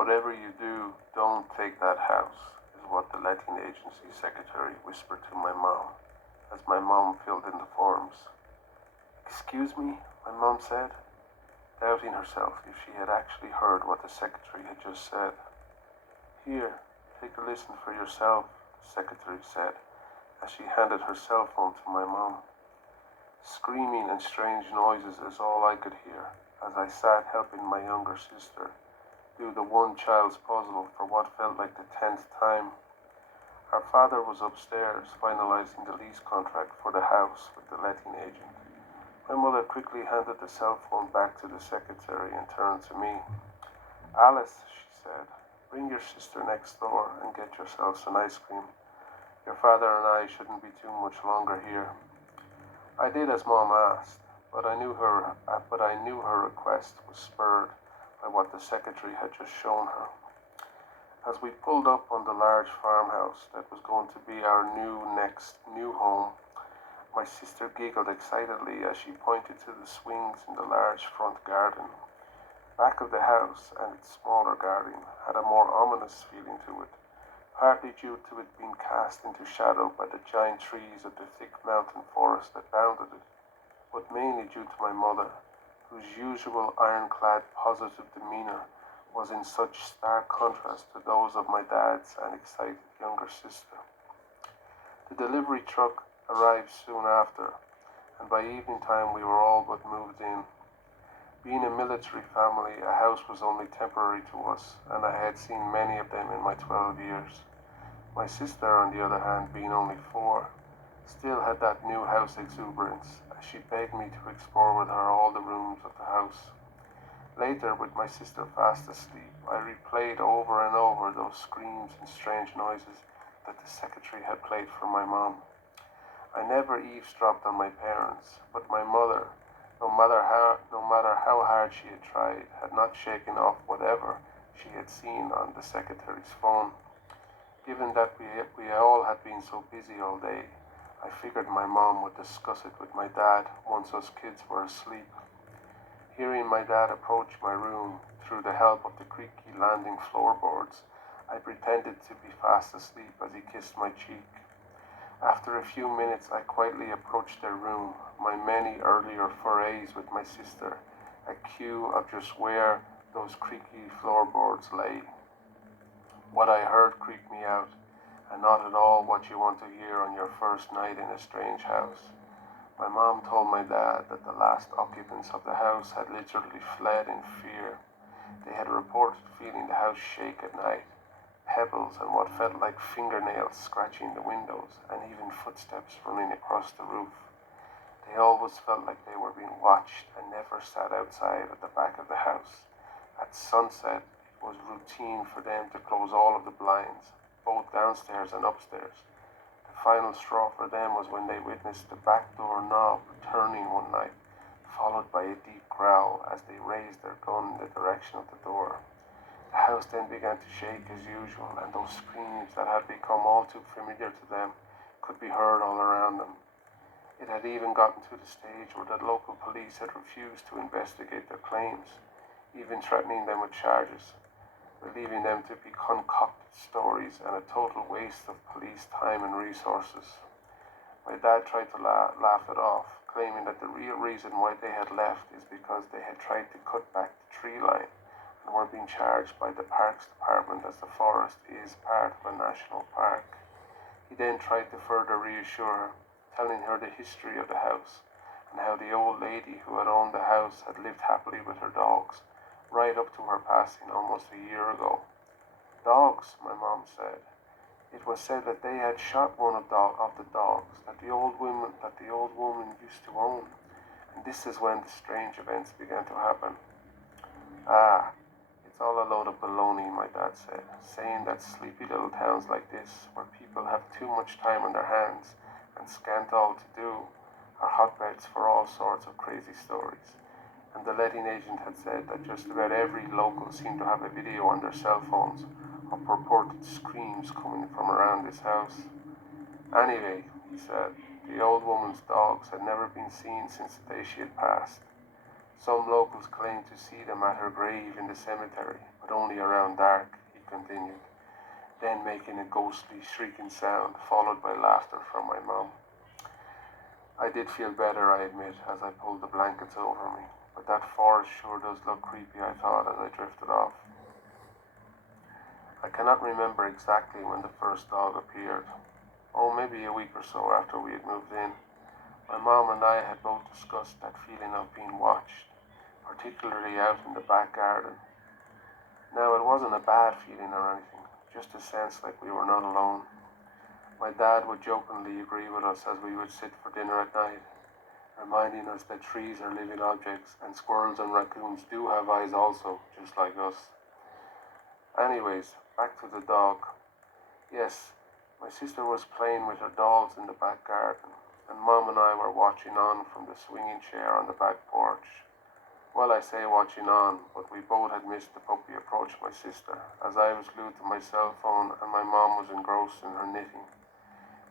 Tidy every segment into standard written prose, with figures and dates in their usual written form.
"Whatever you do, don't take that house," is what the letting agency secretary whispered to my mom as my mom filled in the forms. "Excuse me," my mom said, doubting herself if she had actually heard what the secretary had just said. "Here, take a listen for yourself," the secretary said as she handed her cell phone to my mom. Screaming and strange noises is all I could hear as I sat helping my younger sister do the one child's puzzle for what felt like the 10th time. Our father was upstairs finalizing the lease contract for the house with the letting agent. My mother quickly handed the cell phone back to the secretary and turned to me. "Alice," she said, "bring your sister next door and get yourselves an ice cream. Your father and I shouldn't be too much longer here." I did as Mom asked, but I knew her request was spurred by what the secretary had just shown her. As we pulled up on the large farmhouse that was going to be our next new home, my sister giggled excitedly as she pointed to the swings in the large front garden. Back of the house and its smaller garden had a more ominous feeling to it, partly due to it being cast into shadow by the giant trees of the thick mountain forest that bounded it, but mainly due to my mother, whose usual ironclad positive demeanor was in such stark contrast to those of my dad's and excited younger sister. The delivery truck arrived soon after, and by evening time we were all but moved in. Being a military family, a house was only temporary to us, and I had seen many of them in my 12 years. My sister, on the other hand, being only 4, still had that new house exuberance, as she begged me to explore with her all the rooms of the house. Later, with my sister fast asleep, I replayed over and over those screams and strange noises that the secretary had played for my mom. I never eavesdropped on my parents, but my mother, no matter how hard she had tried, had not shaken off whatever she had seen on the secretary's phone. Given that we all had been so busy all day, I figured my mom would discuss it with my dad once us kids were asleep. Hearing my dad approach my room through the help of the creaky landing floorboards, I pretended to be fast asleep as he kissed my cheek. After a few minutes, I quietly approached their room, my many earlier forays with my sister, a cue of just where those creaky floorboards lay. What I heard creeped me out, and not at all what you want to hear on your first night in a strange house. My mom told my dad that the last occupants of the house had literally fled in fear. They had reported feeling the house shake at night, pebbles and what felt like fingernails scratching the windows, and even footsteps running across the roof. They always felt like they were being watched and never sat outside at the back of the house. At sunset, it was routine for them to close all of the blinds, both downstairs and upstairs. The final straw for them was when they witnessed the back door knob turning one night, followed by a deep growl as they raised their gun in the direction of the door. The house then began to shake as usual, and those screams that had become all too familiar to them could be heard all around them. It had even gotten to the stage where the local police had refused to investigate their claims, even threatening them with charges, believing them to be concocted stories and a total waste of police time and resources. My dad tried to laugh it off, claiming that the real reason why they had left is because they had tried to cut back the tree line and were being charged by the Parks Department as the forest is part of a national park. He then tried to further reassure her, telling her the history of the house and how the old lady who had owned the house had lived happily with her dogs right up to her passing almost a year ago. Dogs, my mom said. It was said that they had shot one of the dogs that the old woman used to own, and this is when the strange events began to happen. "Ah, it's all a load of baloney," my dad said, saying that sleepy little towns like this, where people have too much time on their hands and scant all to do, are hotbeds for all sorts of crazy stories. And the letting agent had said that just about every local seemed to have a video on their cell phones of purported screams coming from around this house. Anyway, he said, the old woman's dogs had never been seen since the day she had passed. Some locals claim to see them at her grave in the cemetery, but only around dark, he continued, then making a ghostly shrieking sound, followed by laughter from my mom. I did feel better, I admit, as I pulled the blankets over me, but that forest sure does look creepy, I thought as I drifted off. I cannot remember exactly when the first dog appeared. Oh, maybe a week or so after we had moved in. My mom and I had both discussed that feeling of being watched, particularly out in the back garden. Now, it wasn't a bad feeling or anything, just a sense like we were not alone. My dad would jokingly agree with us as we would sit for dinner at night, reminding us that trees are living objects and squirrels and raccoons do have eyes also, just like us. Anyways, back to the dog. Yes, my sister was playing with her dolls in the back garden, and Mom and I were watching on from the swinging chair on the back porch. Well, I say watching on, but we both had missed the puppy approach my sister, as I was glued to my cell phone and my mom was engrossed in her knitting.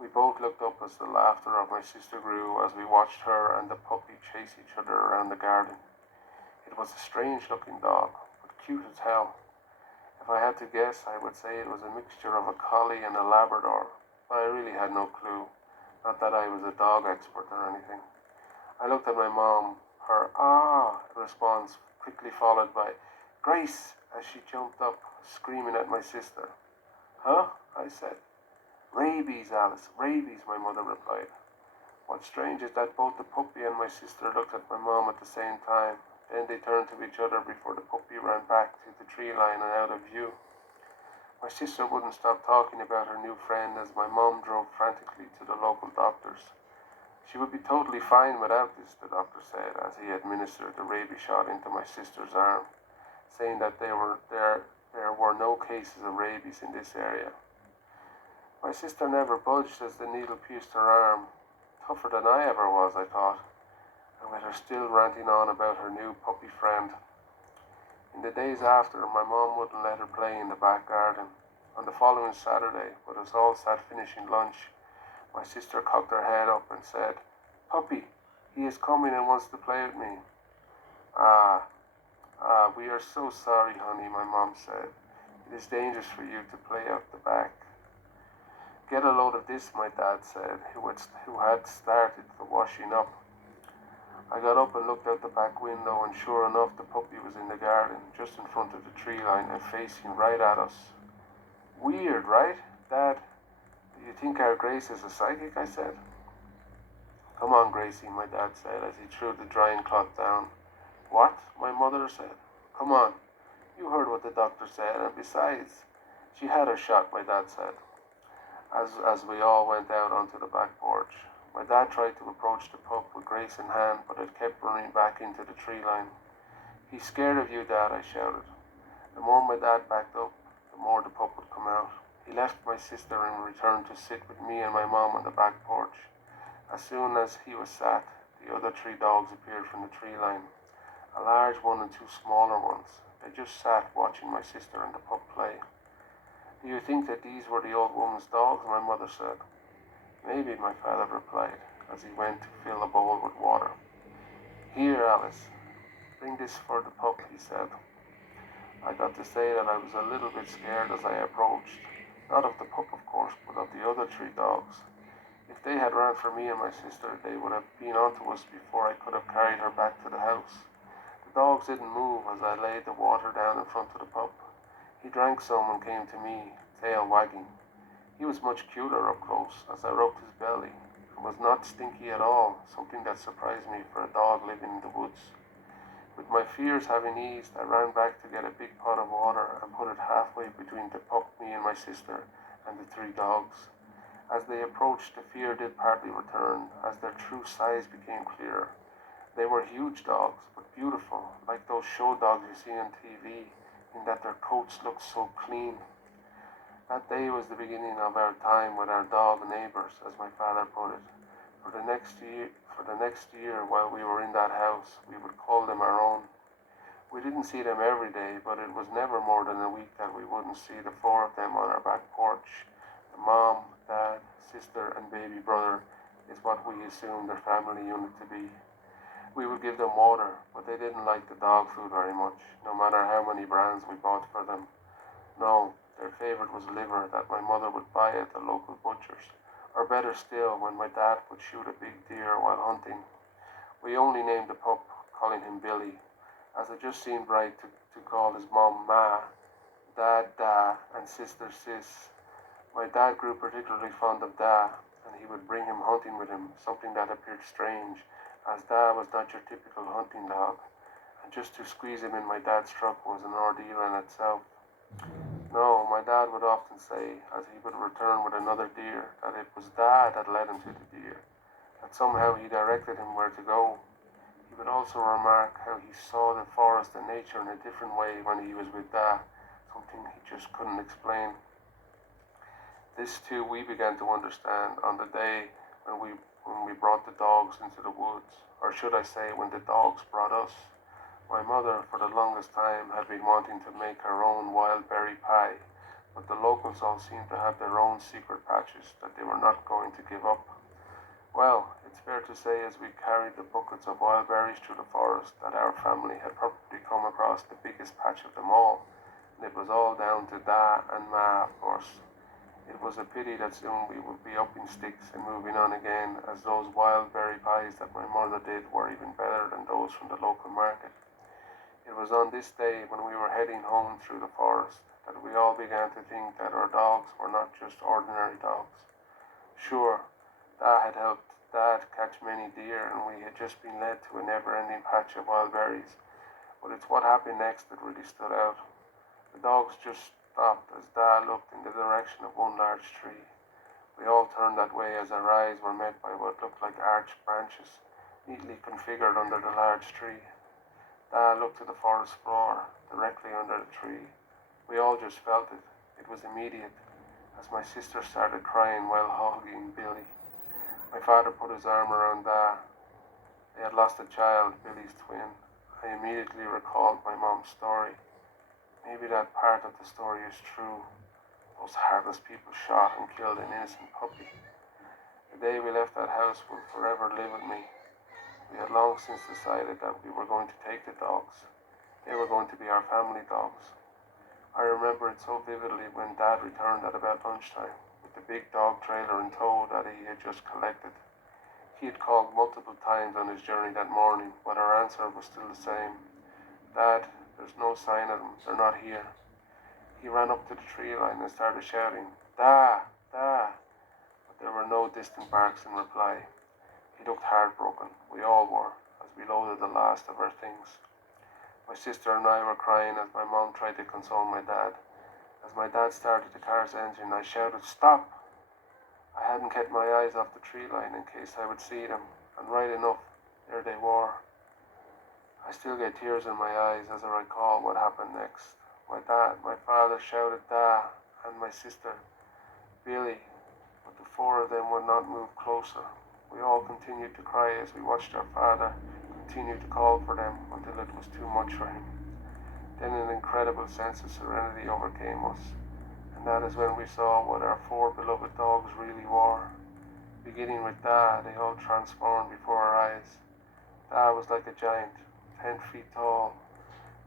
We both looked up as the laughter of my sister grew as we watched her and the puppy chase each other around the garden. It was a strange-looking dog, but cute as hell. If I had to guess, I would say it was a mixture of a collie and a Labrador, but I really had no clue. Not that I was a dog expert or anything. I looked at my mom, her "ah" response quickly followed by "Grace" as she jumped up, screaming at my sister. "Huh?" I said. "Rabies, Alice, rabies," my mother replied. What's strange is that both the puppy and my sister looked at my mom at the same time. Then they turned to each other before the puppy ran back to the tree line and out of view. My sister wouldn't stop talking about her new friend as my mom drove frantically to the local doctors. She would be totally fine without this, the doctor said as he administered the rabies shot into my sister's arm, saying that there were no cases of rabies in this area. My sister never budged as the needle pierced her arm. Tougher than I ever was, I thought, and with her still ranting on about her new puppy friend. In the days after, my mom wouldn't let her play in the back garden. On the following Saturday, with us all sat finishing lunch, my sister cocked her head up and said, "Puppy, he is coming and wants to play with me." Ah, we are so sorry, honey," my mom said. "It is dangerous for you to play out the back." "Get a load of this," my dad said, who had started the washing up. I got up and looked out the back window, and sure enough, the puppy was in the garden, just in front of the tree line and facing right at us. "Weird, right, Dad? Do you think our Grace is a psychic?" I said. "Come on, Gracie," my dad said as he threw the drying cloth down. "What?" my mother said. "Come on. You heard what the doctor said, and besides, she had her shot," my dad said. As we all went out onto the back porch, my dad tried to approach the pup with Grace in hand, but it kept running back into the tree line. "He's scared of you, Dad," I shouted. The more my dad backed up, the more the pup would come out. He left my sister and returned to sit with me and my mom on the back porch. As soon as he was sat, the other three dogs appeared from the tree line, a large one and two smaller ones. They just sat watching my sister and the pup play. "Do you think that these were the old woman's dogs?" my mother said. "Maybe," my father replied, as he went to fill a bowl with water. "Here, Alice, bring this for the pup," he said. I got to say that I was a little bit scared as I approached, not of the pup of course, but of the other three dogs. If they had ran for me and my sister, they would have been onto us before I could have carried her back to the house. The dogs didn't move as I laid the water down in front of the pup. He drank some and came to me, tail wagging. He was much cuter up close as I rubbed his belly, and was not stinky at all, something that surprised me for a dog living in the woods. With my fears having eased, I ran back to get a big pot of water and put it halfway between the pup, me and my sister, and the three dogs. As they approached, the fear did partly return, as their true size became clearer. They were huge dogs, but beautiful, like those show dogs you see on TV, in that their coats looked so clean. That day was the beginning of our time with our dog neighbors, as my father put it. For the next year, while we were in that house, we would call them our own. We didn't see them every day, but it was never more than a week that we wouldn't see the four of them on our back porch. The mom, dad, sister, and baby brother is what we assumed their family unit to be. We would give them water, but they didn't like the dog food very much, no matter how many brands we bought for them. No, their favorite was liver that my mother would buy at the local butcher's, or better still, when my dad would shoot a big deer while hunting. We only named the pup, calling him Billy, as it just seemed right to call his mom Ma, dad Da, and sister Sis. My dad grew particularly fond of Da, and he would bring him hunting with him, something that appeared strange, as Da was not your typical hunting dog, and just to squeeze him in my dad's truck was an ordeal in itself. No, my dad would often say, as he would return with another deer, that it was Dad that led him to the deer, that somehow he directed him where to go. He would also remark how he saw the forest and nature in a different way when he was with Dad, something he just couldn't explain. This too we began to understand on the day when we brought the dogs into the woods, or should I say when the dogs brought us. My mother, for the longest time, had been wanting to make her own wild berry pie, but the locals all seemed to have their own secret patches that they were not going to give up. Well, it's fair to say as we carried the buckets of wild berries through the forest that our family had probably come across the biggest patch of them all, and it was all down to Da and Ma, of course. It was a pity that soon we would be up in sticks and moving on again, as those wild berry pies that my mother did were even better than those from the local market. It was on this day when we were heading home through the forest that we all began to think that our dogs were not just ordinary dogs. Sure, Dad had helped Dad catch many deer and we had just been led to a never-ending patch of wild berries, but it's what happened next that really stood out. The dogs just stopped as Dad looked in the direction of one large tree. We all turned that way as our eyes were met by what looked like arched branches, neatly configured under the large tree. Dad looked to the forest floor, directly under the tree. We all just felt it. It was immediate, as my sister started crying while hugging Billy. My father put his arm around Dad. They had lost a child, Billy's twin. I immediately recalled my mom's story. Maybe that part of the story is true. Those heartless people shot and killed an innocent puppy. The day we left that house will forever live with me. We had long since decided that we were going to take the dogs. They were going to be our family dogs. I remember it so vividly when Dad returned at about lunchtime with the big dog trailer and tow that he had just collected. He had called multiple times on his journey that morning, but our answer was still the same. Dad, there's no sign of them. They're not here. He ran up to the tree line and started shouting, Da! Da! But there were no distant barks in reply. He looked heartbroken. We all were, as we loaded the last of our things. My sister and I were crying as my mom tried to console my dad. As my dad started the car's engine, I shouted, Stop! I hadn't kept my eyes off the tree line in case I would see them, and right enough, there they were. I still get tears in my eyes as I recall what happened next. My father shouted Da, and my sister, Billy, but the four of them would not move closer. We all continued to cry as we watched our father continue to call for them until it was too much for him. Then an incredible sense of serenity overcame us, and that is when we saw what our four beloved dogs really were. Beginning with Da, they all transformed before our eyes. Da was like a giant, 10 feet tall.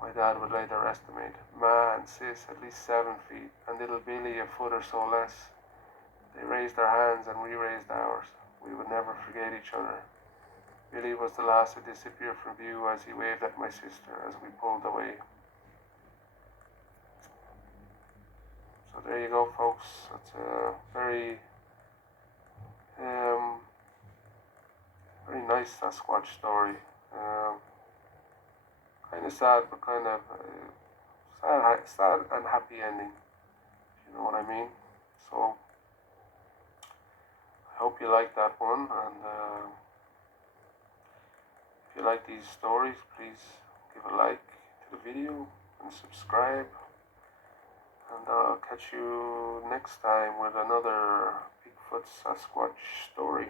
My dad would later estimate Ma and Sis at least 7 feet, and little Billy a foot or so less. They raised their hands and we raised ours. We would never forget each other. Billy was the last to disappear from view as he waved at my sister as we pulled away. So there you go, folks. It's a very, very nice Sasquatch story. Kind of sad, but kind of sad and happy ending. If you know what I mean. So I hope you like that one, and if you like these stories, please give a like to the video and subscribe. And I'll catch you next time with another Bigfoot Sasquatch story.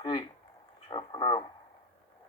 Okay, ciao for now.